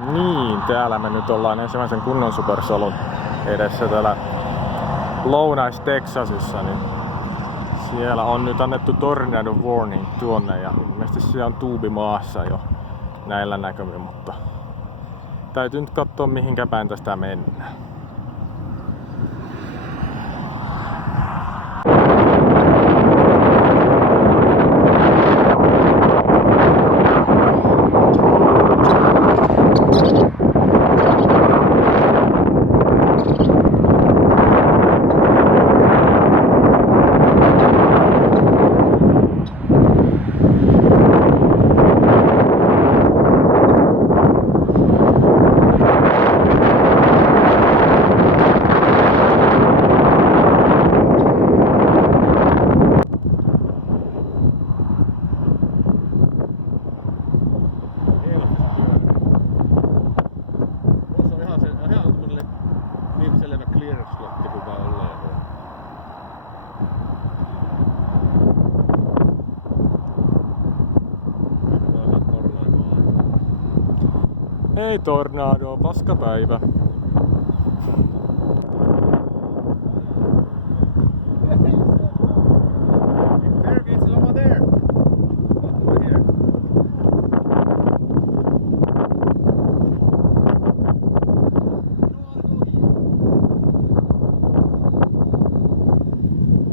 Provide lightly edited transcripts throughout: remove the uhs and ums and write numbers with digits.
Niin, täällä me nyt ollaan ensimmäisen kunnon supersolun edessä täällä Lounais-Texasissa, niin siellä on nyt annettu tornado warning tuonne ja ilmeisesti siellä on tuubi maassa jo näillä näkymin, mutta täytyy nyt katsoa mihinkä päin tästä mennään. Ei tornado, paskapäivä.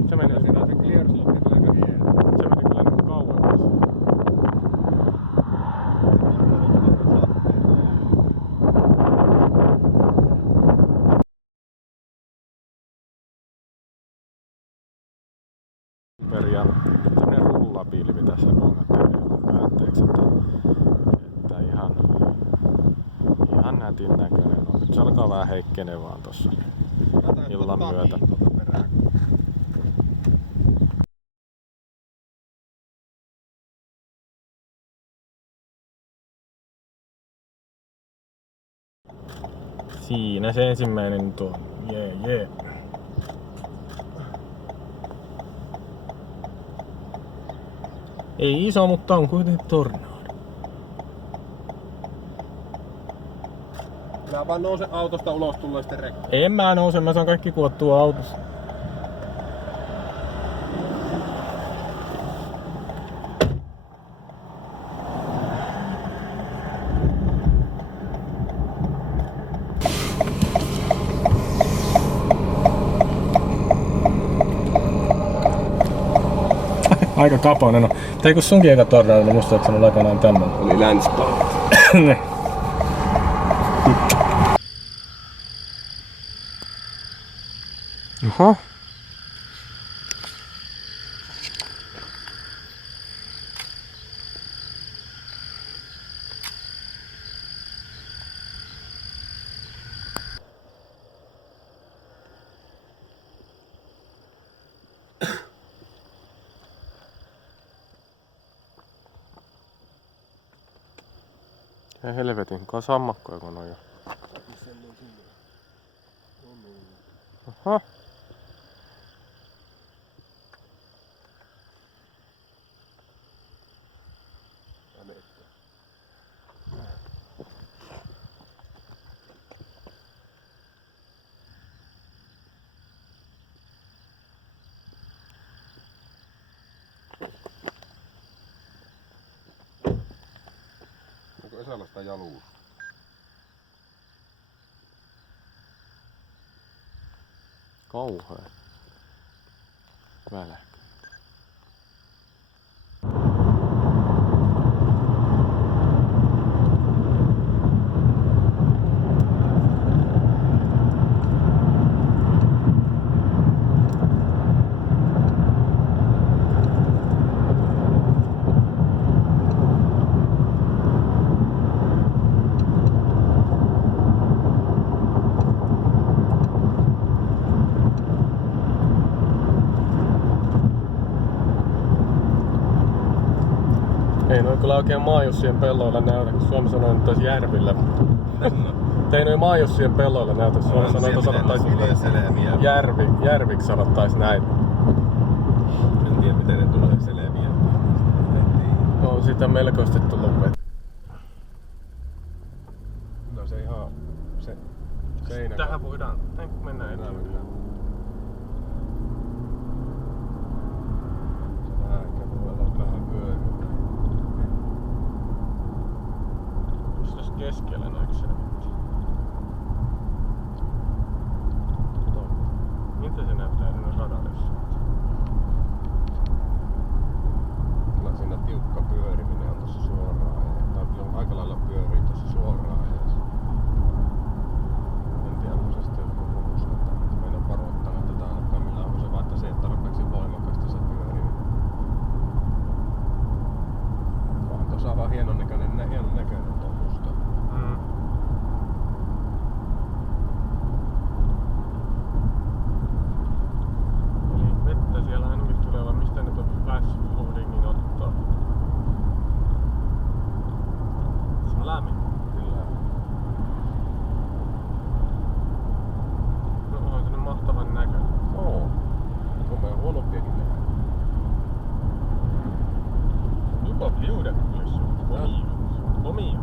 Se meni kyllä niin kauemmas. Ja tämmönen rullapilvi tässä päätteeksi, että ihan nätin näköinen on. Nyt se alkaa vähän heikkenee vaan tossa illan myötä. Siinä se ensimmäinen nyt on. Jee. Ei iso, mutta on kuitenkin tornado. Mä vaan nouse autosta ulos, tulee sitten rekka. En mä nouse, mä saan kaikki kuottua autossa. Aika kapoinen on. Tai kun sunkin eka tornado, niin muistaakseni oli aikanaan tämmönen. Oli länspallo. Ne. Oho. Ja helvetin sammakkoja kun on jo. Oho. Onko Esällä sitä jaluusta? Kauhea. Välähkö. Ei noin kyllä oikein maajussien pelloilla näytä, kun Suomi sanoo, että olisi järvillä. Ei noin maajussien pelloilla näytä, Suomi sanoo, että sanottaisiin järviksi sanottaisiin näin. En tiedä miten ne tulee selviä. No sitä melkoisesti tullut vettä. se ihan se seinä. Tähän voidaan, mennään eteenpäin. Se vähän ehkä voi olla vähän vyöryä. Jos tässä keskellä näkyy selvittää. Miltä se näyttää siinä radarissa? Kyllä siinä tiukka pyöriminen on tossa suoraan. Tai aika lailla pyörii tossa suoraan. En tiedä, onko se sitten joku puhus, että meidän on varoittanut tätä ainakaan millään. Onko se vaan, että se ei tarpeeksi voimakasta se pyörii. Vaan tuossa on vaan hienon näköinen tuo musta. Eli vettä siellä ainakin tulee olla, mistä nyt on flashholdingin ottaa. Se on lämmin. Kyllä. No onhan se nyt mahtavan näköinen. Oo. On meidän huonompiakin nähdä. Look how beautiful is omia.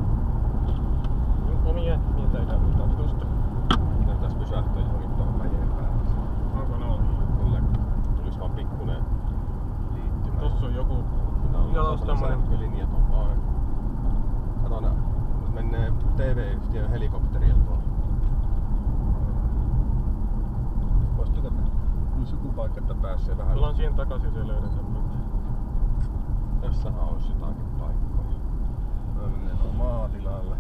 Omia niitä ei tarvita tuosta. Näyttäis pysähtyä johonkin tuohon mäjeen päälle. Onko noin? Kyllä. Tulis vaan pikkunen liittymä. Tossa on joku jalas tämmönen sähkölinja tuohon. Kato nää. Menee TV-yhtiön helikopterilla tuolla. Voisitko olisi joku paikka, että pääsee vähän. Tullaan siihen takaisin, se löydetään mitään. Tässähän olisi jotakin paikkoja. Mennään maatilalle.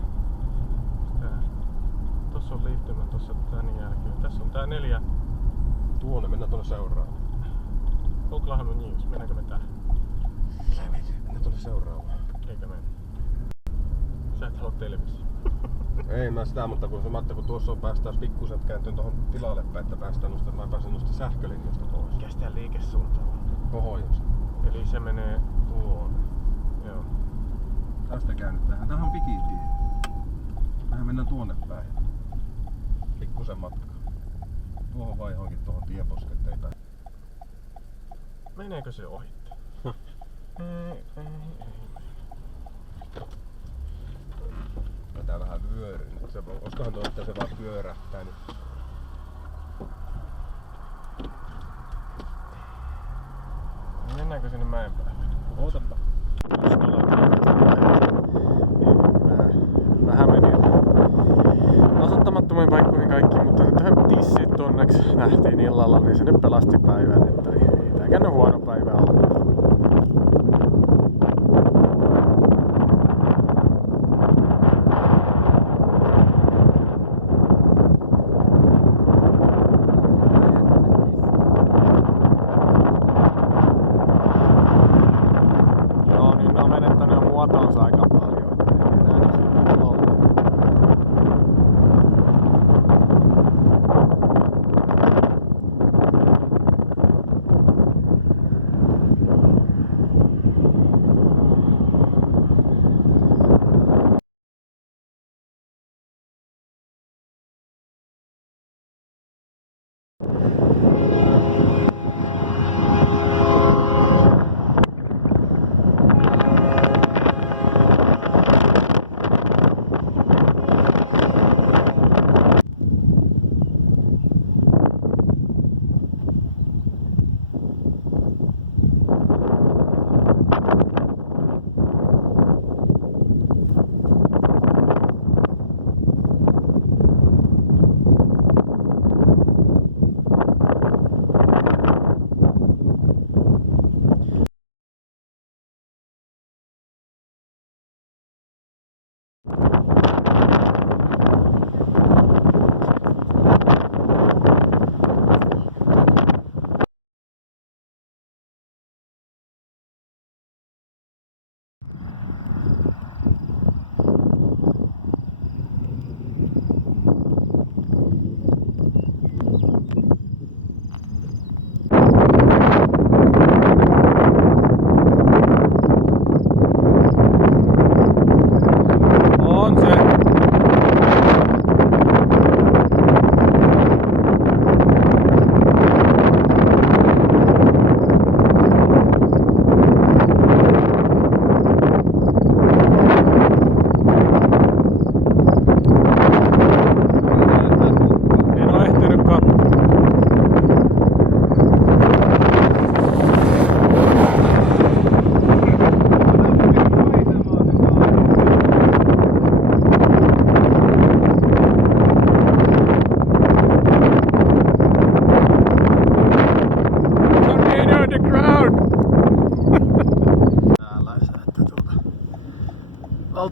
Tossa on liittymä tossa tän jälkeen. Tässä on tää 4. Tuonne mennään tuonne seuraavaan. Oklahoma News. Mennäänkö me tähän? Mennään tuonne seuraavaan. Eikä mennä. Sä et halua televisio. Ei mä sitä, mutta kun tuossa on päästään pikkusen kääntyyn tuohon tilalle päin, että päästään nosta, mä pääsen nosta sähkölinjasta pois. Mikä sitä liikesuuntaa on? Pohjois. Eli se menee Tuonne. Joo. Tästä käännyt tähän. Tähän on pikitie. Tähän mennään tuonne päin. Pikkusen matka. Tuohon vai johonkin tuohon tieposkeen ei pääse. Meneekö se ohi? Ei. Tää vähän vyöryy. Olisikohan tuo, että se vaan pyörähtää nyt. Mennäänkö sinne mäen päälle? Ootapa. Vähän meni osoittamattomiin paikkoihin kaikki, mutta nyt tissit onneksi nähtiin illalla, niin se nyt pelasti päivän, että ei tääkään ole huono päivä olla. Muotonsa aika paljon, että ei enää siinä olla.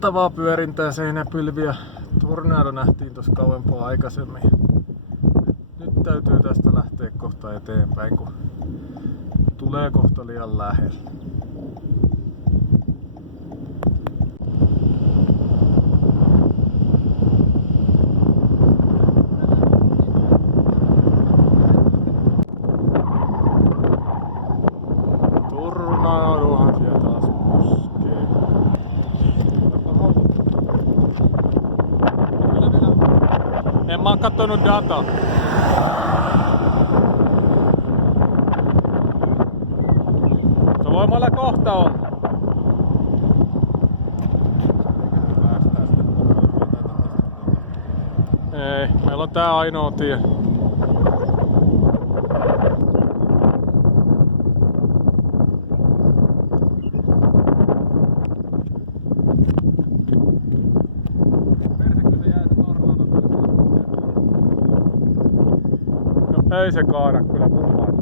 valtavaa pyörintää, seinäpilviä. Tornado nähtiin tuossa kauempaa aikaisemmin. Nyt täytyy tästä lähteä kohta eteenpäin, kun tulee kohta liian lähellä. Tornadohan siellä taas puskee. En mä oo kattonut dataa. Se voi mulla kohta olla. Ei, meillä on tää ainoa tie. Ei se kaada kyllä kummaan.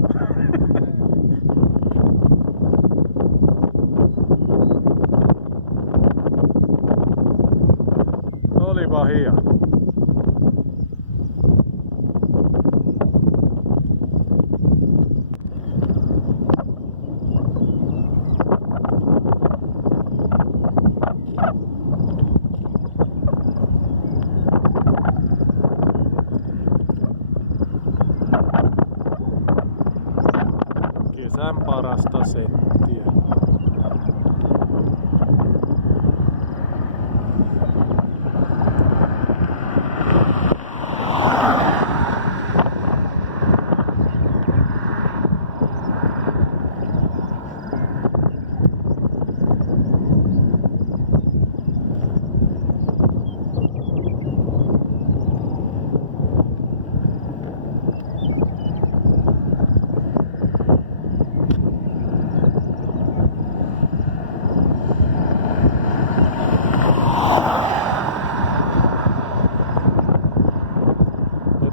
Olipa hieno. Kesän parasta settiä.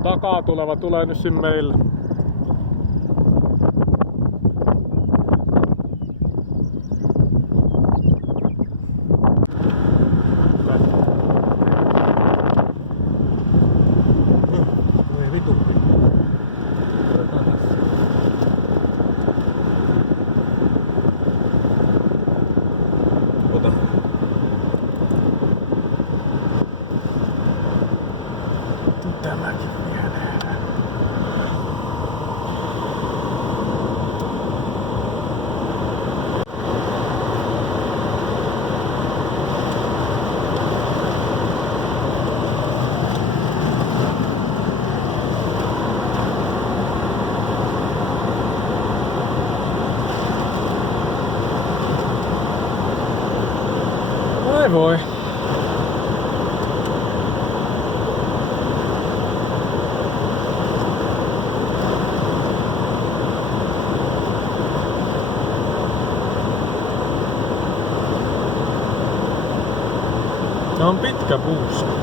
Takaa tuleva tulee nyt sinne meille. Voi vituppi. Ota. Tämäkin vielä. Ai voi. Se on pitkä puuska.